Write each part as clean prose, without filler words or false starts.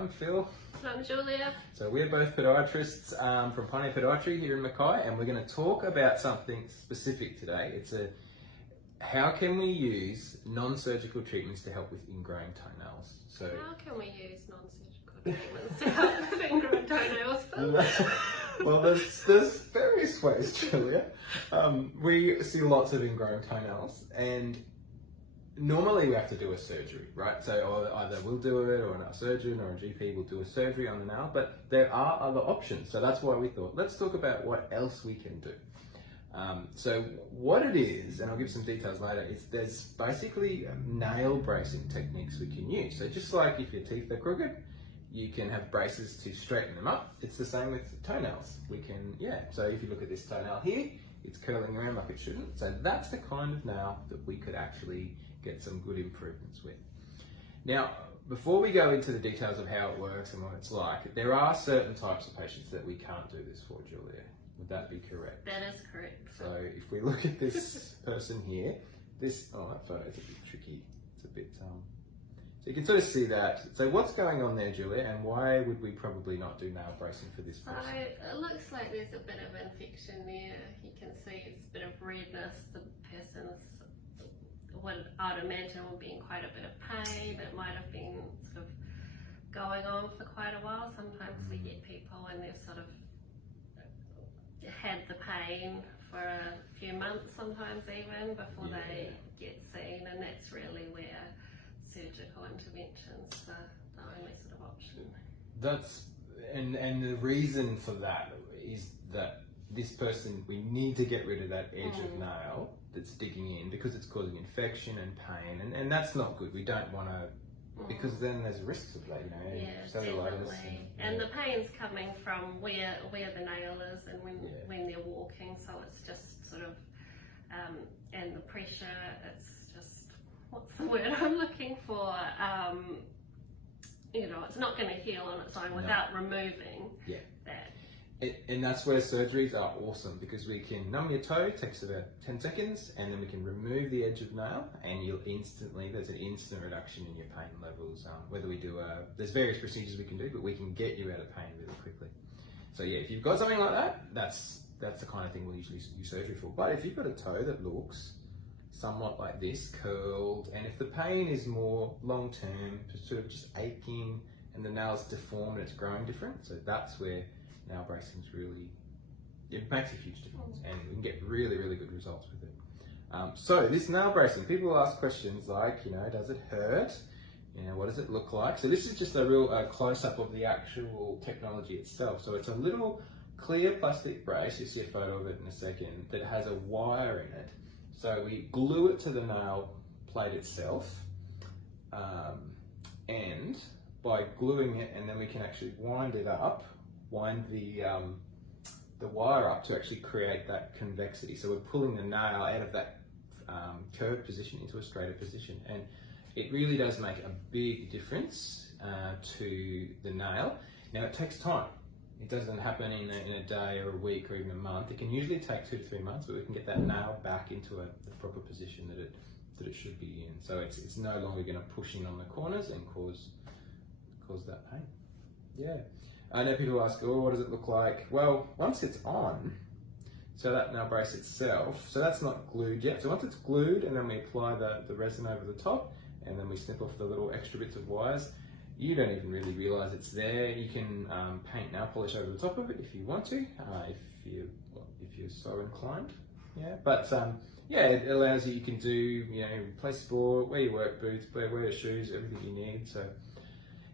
I'm Phil. I'm Julia. So we're both podiatrists from Podiatry here in Mackay, and we're going to talk about something specific today. It's how can we use non-surgical treatments to help with ingrowing toenails? So how can we use non-surgical treatments to help with ingrowing toenails, Phil? Well, there's various ways, Julia. We see lots of ingrown toenails, and normally we have to do a surgery, right? So either we'll do it, or a surgeon or a GP will do a surgery on the nail, but there are other options. So that's why we thought, let's talk about what else we can do. So what it is, and I'll give some details later, is there's basically nail bracing techniques we can use. So just like if your teeth are crooked, you can have braces to straighten them up. It's the same with toenails. So if you look at this toenail here, it's curling around like it shouldn't. So that's the kind of nail that we could actually get some good improvements with. Now, before we go into the details of how it works and what it's like, there are certain types of patients that we can't do this for, Julia. Would that be correct? That is correct. So if we look at this person here, that photo is a bit tricky. It's a bit, so you can sort of see that. So what's going on there, Julia, and why would we probably not do nail bracing for this person? So it looks like there's a bit of infection there. You can see it's a bit of redness. The person's, I'd imagine, will be in quite a bit of pain. It might have been sort of going on for quite a while. Sometimes we get people and they've sort of had the pain for a few months, sometimes even, before they get seen, and that's really where surgical interventions are the only sort of option. And the reason for that is that this person, we need to get rid of that edge of nail that's digging in, because it's causing infection and pain, and that's not good. We don't want to, because then there's risks of that, cellulitis. And the pain's coming from where the nail is and when they're walking, so it's just sort of, and the pressure, it's just, what's the word I'm looking for? It's not going to heal on its own without removing that. And that's where surgeries are awesome, because we can numb your toe, takes about 10 seconds, and then we can remove the edge of nail, and there's an instant reduction in your pain levels. Whether we do there's various procedures we can do, but we can get you out of pain really quickly. So yeah, if you've got something like that, that's the kind of thing we'll usually use surgery for. But if you've got a toe that looks somewhat like this, curled, and if the pain is more long-term, sort of just aching, and the nail's deformed and it's growing different, so that's where nail bracing it makes a huge difference, and we can get really, really good results with it. So this nail bracing, people ask questions like, does it hurt? What does it look like? So this is just a real close-up of the actual technology itself. So it's a little clear plastic brace, you'll see a photo of it in a second, that has a wire in it. So we glue it to the nail plate itself, and by gluing it, and then we can actually wind the wire up to actually create that convexity. So we're pulling the nail out of that curved position into a straighter position, and it really does make a big difference to the nail. Now it takes time. It doesn't happen in a day or a week or even a month. It can usually take 2 to 3 months, but we can get that nail back into the proper position that it should be in. So it's no longer going to push in on the corners and cause that pain. Yeah. I know people ask, what does it look like? Well, once it's on, so that nail brace itself, so that's not glued yet. So once it's glued, and then we apply the resin over the top, and then we snip off the little extra bits of wires, you don't even really realize it's there. You can paint nail polish over the top of it if you want to, if you're so inclined. Yeah, but it allows you can do, play sport, wear your work boots, wear your shoes, everything you need. So.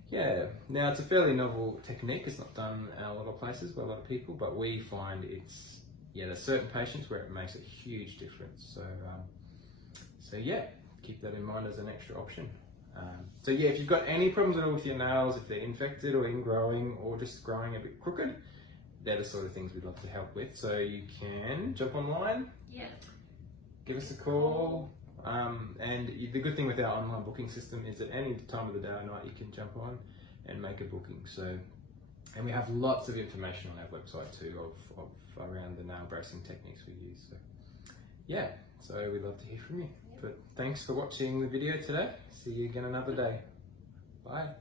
Yeah, now it's a fairly novel technique. It's not done in a lot of places by a lot of people, but we find there's certain patients where it makes a huge difference. So keep that in mind as an extra option. If you've got any problems at all with your nails, if they're infected or ingrowing or just growing a bit crooked, they're the sort of things we'd love to help with. So you can jump online, give us a call. And the good thing with our online booking system is at any time of the day or night you can jump on and make a booking. And we have lots of information on our website too of around the nail bracing techniques we use. So we'd love to hear from you. But thanks for watching the video today. See you again another day. Bye.